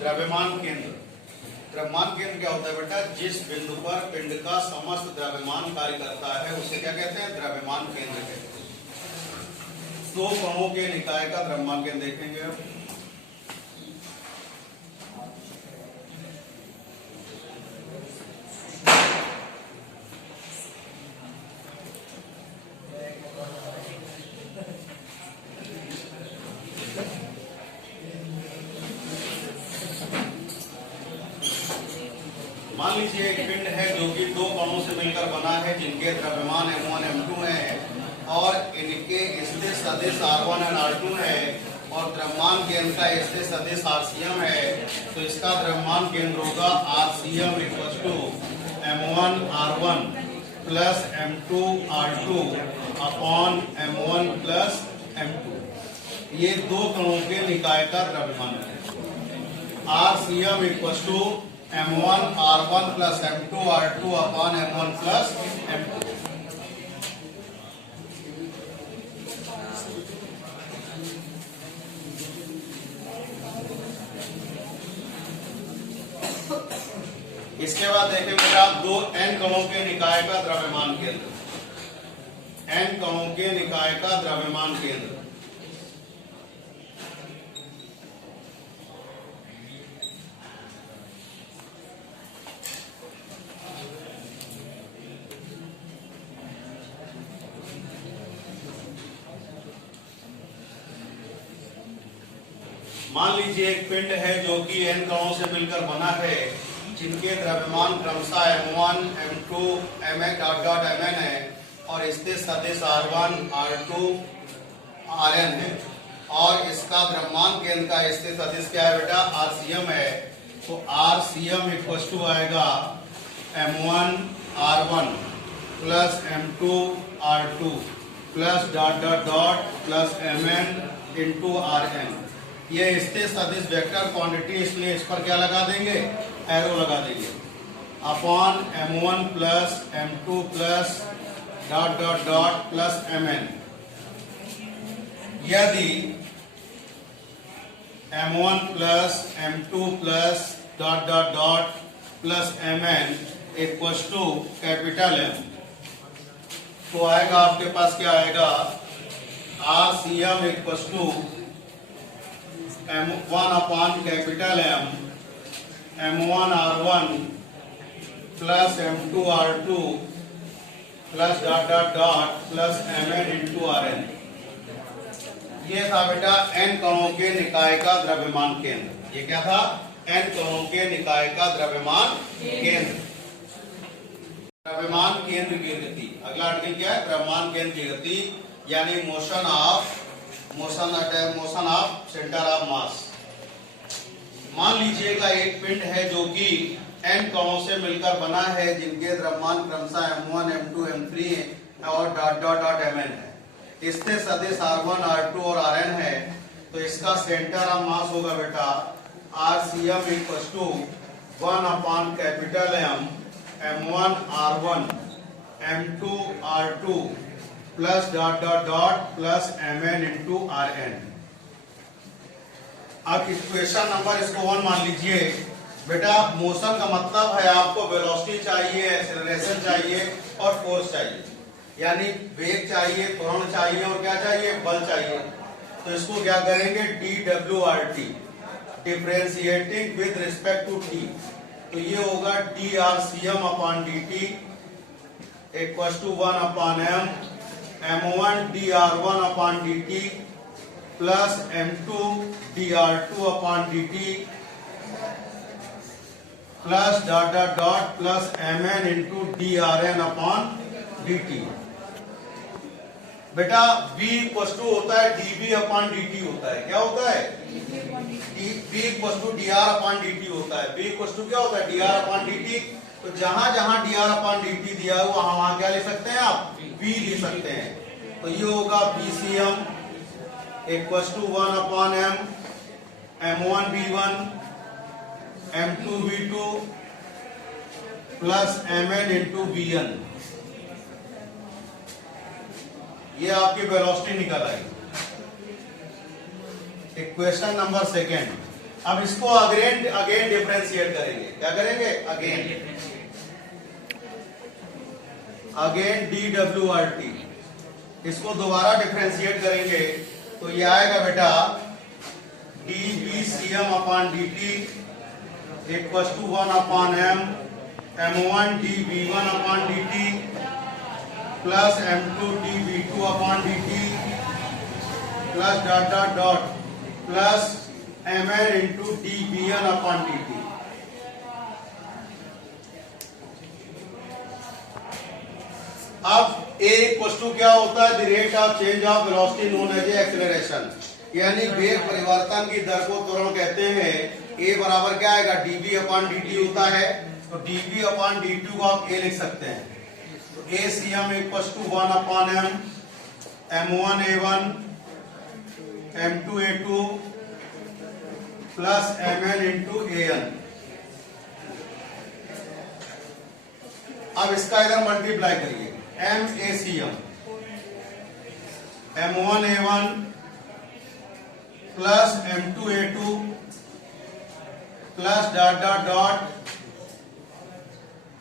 द्रव्यमान केंद्र। द्रव्यमान केंद्र क्या होता है बेटा? जिस बिंदु पर पिंड का समस्त द्रव्यमान कार्य करता है उसे क्या कहते हैं? द्रव्यमान केंद्र कहते हैं। दो कणों के निकाय का द्रव्यमान केंद्र देखेंगे। मान लीजिए एक पिंड है जो कि दो कणों से मिलकर बना है जिनके द्रव्यमान m1 m2 है और इनके स्थिर सदिश r1 और r2 है और द्रव्यमान केंद्र का स्थिर सदिश rcm है। तो इसका द्रव्यमान केंद्र होगा rcm m1 r1 plus m2 r2 upon m1 plus m2। ये दो कणों के निकाय का द्रव्यमान है। rcm m1 r1 plus m2 r2 upon m1 plus m2। इसके बाद देखें बेटा दो n कणों के निकाय का द्रव्यमान केंद्र। n कणों के निकाय का द्रव्यमान केंद्र मान लीजिए एक पिंड है जो कि n कणों से मिलकर बना है जिनके द्रव्यमान क्रमशः m1 m2 mn dot dot mn है और स्थिर सदिश r1 r2 rn है और इसका द्रव्यमान केंद्र का स्थिर सदिश क्या है बेटा? rcm है। तो rcm इक्वल टू आएगा m1 r1 plus m2 r2 plus dot dot dot plus mn into rn। ये स्थिर सदिश वेक्टर क्वांटिटी इसलिए इस पर क्या लगा देंगे? एरो लगा देंगे upon m1 plus m2 plus dot dot dot plus mn। यदि m1 plus m2 plus dot dot dot plus mn equal to capital M, तो आएगा आपके पास क्या आएगा? rcm equal to m1 upon capital M m1 r1 plus m2 r2 plus dot dot dot plus mn into rn। ये था बेटा n कणों के निकाय का द्रव्यमान केंद्र। ये क्या था? n कणों के निकाय का द्रव्यमान केंद्र। द्रव्यमान केंद्र की गति। अगला आर्टिकल क्या है? द्रव्यमान केंद्र की गति यानी मोशन ऑफ सेंटर ऑफ मास। मान लीजिएगा एक पिंड है जो कि n कणों से मिलकर बना है जिनके द्रव्यमान क्रमशः m1 m2 m3 है और डॉट डॉट डॉट mn है। स्थिर सदिश r1 r2 और rn है। तो इसका सेंटर ऑफ मास होगा बेटा rcm equal to 1 upon capital M m1 r1 m2 r2 plus dot dot dot plus mn into rn। अब इक्वेशन नंबर इसको 1 मान लीजिए। बेटा मोशन का मतलब है आपको वेलोसिटी चाहिए, एक्सेलरेशन चाहिए और फोर्स चाहिए, यानी वेग चाहिए, त्वरण चाहिए और क्या चाहिए? बल चाहिए। तो इसको क्या करेंगे? dwrt differentiating with respect to t। तो ये होगा drcm upon dt equal to 1 upon m m1 dr1 upon dt plus m2 dr2 upon dt plus dot dot dot plus mn into drn upon dt। बेटा v equal to होता है dv upon dt होता है। क्या होता है? v equal to dr upon dt होता है। v इक्वल टू क्या होता है? dr upon dt। तो जहां जहां dr अपॉन dt दिया हुआ वहां क्या ले सकते हैं आप? v ले सकते हैं। तो ये होगा bcm equal to 1 upon m m1 v1 m2 v2 plus mn into vn। ये आपकी वेलोसिटी निकल आई। इक्वेशन नंबर सेकेंड अब इसको अगेन डिफरेंशिएट करेंगे। क्या करेंगे? अगेन dWRT, इसको दोबारा डिफरेंशिएट करेंगे तो ये आएगा बेटा dVCm upon dt equal to 1 upon m1 dV1 upon dt plus m2 dV2 upon dt plus dot dot dot plus mn into dVn upon dt। अब a इक्वल टू क्या होता है? The rate of change of velocity known as acceleration, यानी वेग परिवर्तन की दर को त्वरण कहते हैं। a बराबर क्या आएगा? dv अपॉन dt होता है, तो dv अपॉन dt को आप a लिख सकते हैं। तो acm equal to 1 upon m m1 a1 m2 a2 plus mn into an। अब इसका इधर मल्टीप्लाई करिए, MACM M1 A1 plus M2 A2 plus dot dot dot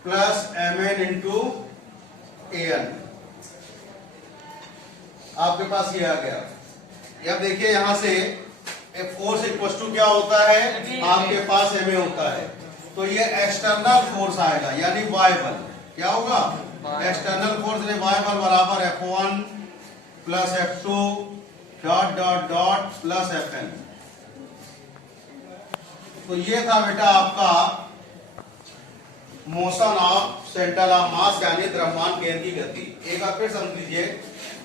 plus MN into AN। आपके पास ये आ गया। अब देखिए यहां से फोर्स इक्वल टू क्या होता है? आपके पास MA होता है, तो ये एक्सटर्नल फोर्स आएगा, यानी Y1 क्या होगा? एक्सटर्नल फोर्स ने Y1 बराबर F1 plus F2 dot dot dot plus Fn। तो ये था बेटा आपका motion of centre of mass, यानी द्रव्यमान केंद्र की गति। एक बार फिर समझ लीजिए,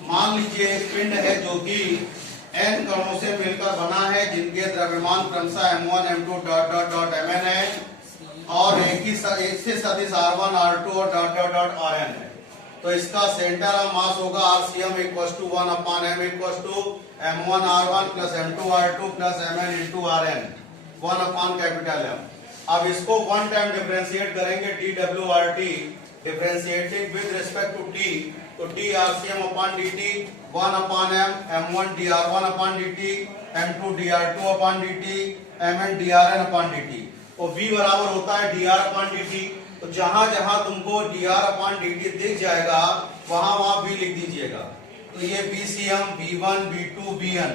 मान लीजिए एक पिंड है जो कि n कणों से मिलकर बना है, जिनके द्रव्यमान क्रमशः m1 m2 dot dot dot mn है, और एक से सदिश r1 r2 और डॉट डॉट डॉट rn है। तो इसका सेंटर ऑफ मास होगा RCM equal to 1 upon m equal to m1 r1 plus m2 r2 plus mn into rn 1 upon capital M। अब इसको वन टाइम डिफरेंशिएट करेंगे dWRT, differentiating with respect to t, तो dRCM upon dt 1 upon m m1 dr1 upon dt m2 dr2 upon dt mn drn upon dt, और v बराबर होता है dr upon dt। तो जहां जहां तुमको dr अपॉन dt दिख जाएगा वहां वहां v लिख दीजिएगा। तो ये VCM V1 V2 Vn।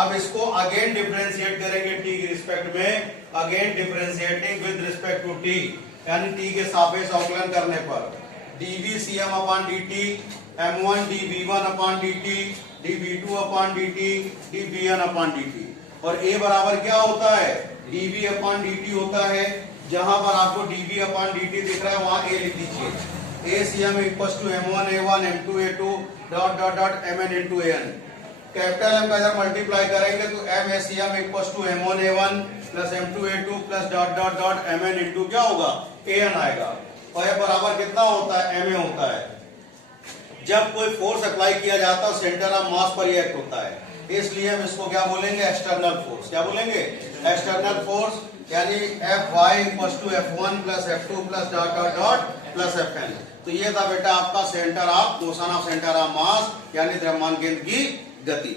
अब इसको अगेन डिफरेंशिएट करेंगे t के रिस्पेक्ट में, again differentiating with respect to t, यानी t के सापेक्ष अवकलन करने पर dVCM upon dt m1 dV1 upon dt dV2 upon dt dVn upon dt। और a बराबर क्या होता है? dV अपॉन dt होता है। जहां पर आपको dV अपॉन dt दिख रहा है वहां a लिख दीजिए। ACM equal to m1 a1 m2 a2 dot dot dot mn into an। Capital M का इधर मल्टीप्लाई करेंगे तो MACM equal to m1 a1 plus m2 a2 plus dot dot dot mn into क्या होगा? an आएगा। और ये बराबर कितना होता है? ma होता है। जब कोई फोर्स अप्लाई किया जाता है सेंटर ऑफ मास पर रिएक्ट होता है, इसलिए हम इसको क्या बोलेंगे? External force. क्या बोलेंगे? एक्सटर्नल फोर्स, यानी Fy equal to F1 plus F2 plus dot dot dot plus Fn। तो ये था बेटा आपका centre of motion of centre of mass, यानी द्रव्यमान केंद्र की गति।